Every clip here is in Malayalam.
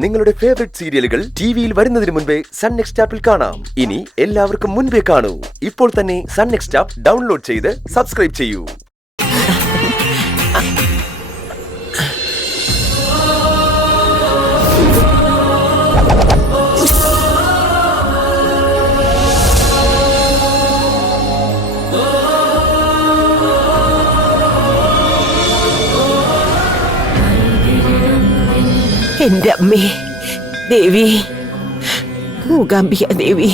നിങ്ങളുടെ ഫേവറേറ്റ് സീരിയലുകൾ ടിവിയിൽ വരുന്നതിന് മുൻപേ സൺ നെക്സ്റ്റ് ആപ്പിൽ കാണാം. ഇനി എല്ലാവർക്കും മുൻപേ കാണൂ. ഇപ്പോൾ തന്നെ സൺ നെക്സ്റ്റ് ആപ്പ് ഡൗൺലോഡ് ചെയ്ത് സബ്സ്ക്രൈബ് ചെയ്യൂ. എന്റെ അമ്മേ ദേവി, മൂകാംബിക ദേവി,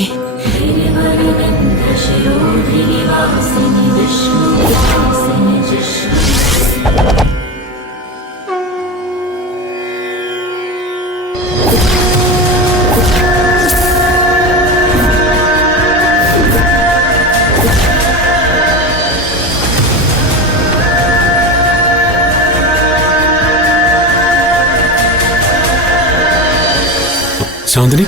ശാന്തിനി,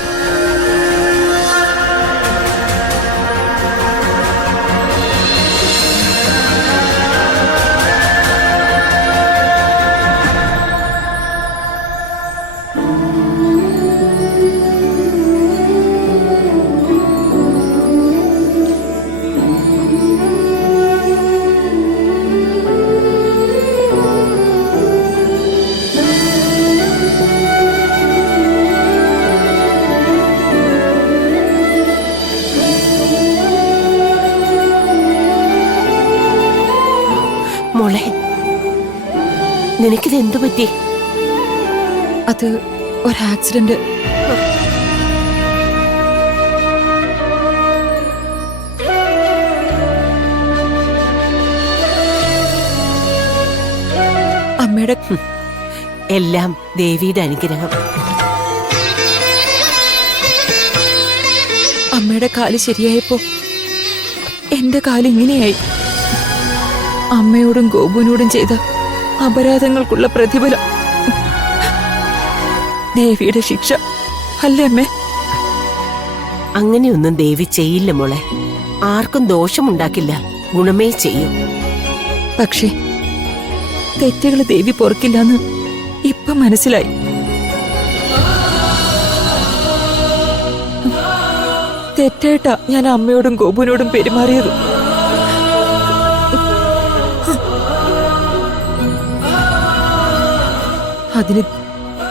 മോളെ, നിനക്കിത് എന്തു പറ്റി? അത് ഒരാക്സിഡന്റ്. അമ്മയുടെ എല്ലാം ദേവിയുടെ അനുഗ്രഹം. അമ്മയുടെ കാല് ശരിയായപ്പോ എന്റെ കാല് ഇങ്ങനെയായി. അമ്മയോടും ഗോപുവിനോടും ചെയ്ത അപരാധങ്ങൾക്കുള്ള പ്രതിഫലം, ദേവിയുടെ ശിക്ഷ അല്ലേ അമ്മേ? അങ്ങനെയൊന്നും ദേവി ചെയ്യില്ല മോളെ. ആർക്കും ദോഷമുണ്ടാക്കില്ല, ഗുണമേ ചെയ്യും. പക്ഷേ തെറ്റുകൾ ദേവി പൊറുക്കില്ലെന്ന് ഇപ്പൊ മനസ്സിലായി. തെറ്റായിട്ടാ ഞാൻ അമ്മയോടും ഗോപുവിനോടും പെരുമാറിയത്.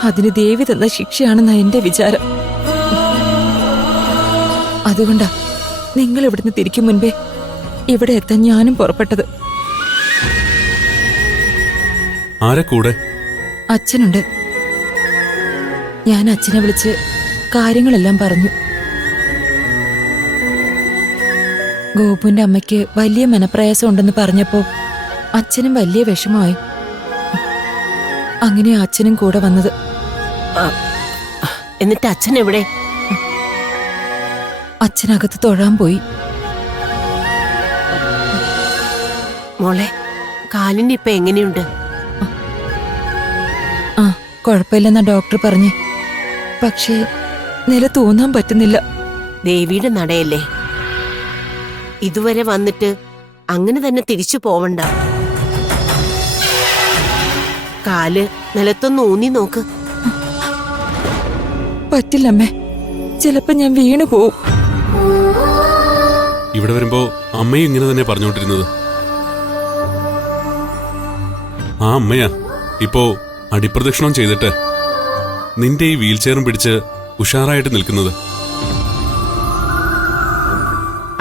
അതിന് ദേവി തന്ന ശിക്ഷയാണെന്ന എന്റെ വിചാരം. അതുകൊണ്ടാ നിങ്ങൾ ഇവിടുന്ന് തിരിക്കും മുൻപേ ഇവിടെ എത്താൻ ഞാനും പുറപ്പെട്ടത്. ആരെ കൂടെ? അച്ഛനുണ്ട്. ഞാൻ അച്ഛനെ വിളിച്ച് കാര്യങ്ങളെല്ലാം പറഞ്ഞു. ഗോപുവിന്റെ അമ്മയ്ക്ക് വലിയ മനപ്രയാസം ഉണ്ടെന്ന് പറഞ്ഞപ്പോ അച്ഛനും വലിയ വിഷമമായി. അങ്ങനെ അച്ഛനും കൂടെ വന്നത്. എന്നിട്ട് അച്ഛൻ എവിടെ? അച്ഛനകത്ത് തൊഴാൻ പോയി. മോളെ, കാലിന് ഇപ്പൊ എങ്ങനെയുണ്ട്? ആ, കുഴപ്പമില്ലെന്നാ ഡോക്ടർ പറഞ്ഞേ. പക്ഷേ നില തോന്നാൻ പറ്റുന്നില്ല. ദേവിയുടെ നടയല്ലേ, ഇതുവരെ വന്നിട്ട് അങ്ങനെ തന്നെ തിരിച്ചു പോവണ്ട. കാല് നിലത്തൊന്ന് ഊന്നി നോക്ക്. പറ്റില്ലമ്മേ, ചിലപ്പോ ഞാൻ വീണു പോവും. ഇവിടെ വരുമ്പോ അമ്മയും ഇങ്ങനെ തന്നെ പറഞ്ഞോണ്ടിരുന്നത്. ആ അമ്മയാ ഇപ്പോ അടിപ്രദക്ഷിണം ചെയ്തിട്ട് നിന്റെ ഈ വീൽ ചെയറും പിടിച്ച് ഉഷാറായിട്ട് നിൽക്കുന്നത്.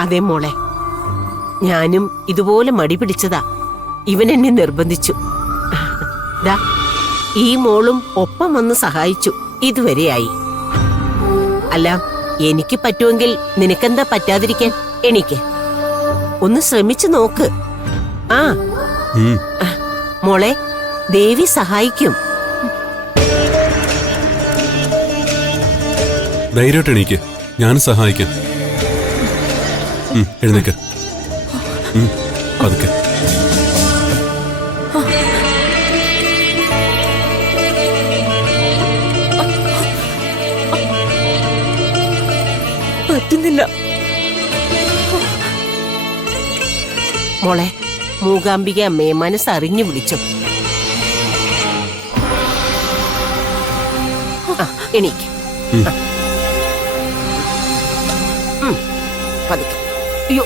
അതെ മോളെ, ഞാനും ഇതുപോലെ മടി പിടിച്ചതാ. ഇവൻ എന്നെ നിർബന്ധിച്ചു. ദാ, ഈ മോളും ഒപ്പം വന്ന് സഹായിച്ചു. ഇതുവരെയായി. അല്ല, എനിക്ക് പറ്റുമെങ്കിൽ നിനക്കെന്താ പറ്റാതിരിക്കാൻ? എനിക്ക് ഒന്ന് ശ്രമിച്ചു നോക്ക്. ആ മോളെ, ദേവി സഹായിക്കും. ധൈര്യമായിട്ട് എണീക്ക്, ഞാനും സഹായിക്കാം. എഴുന്നേക്ക്, പതുക്കെ. പറ്റുന്നില്ല. മോളെ, മൂകാംബിക അമ്മയെ മനസ്സറിഞ്ഞു വിളിച്ചു. എണീക്ക്. പതുക്കെ. അയ്യോ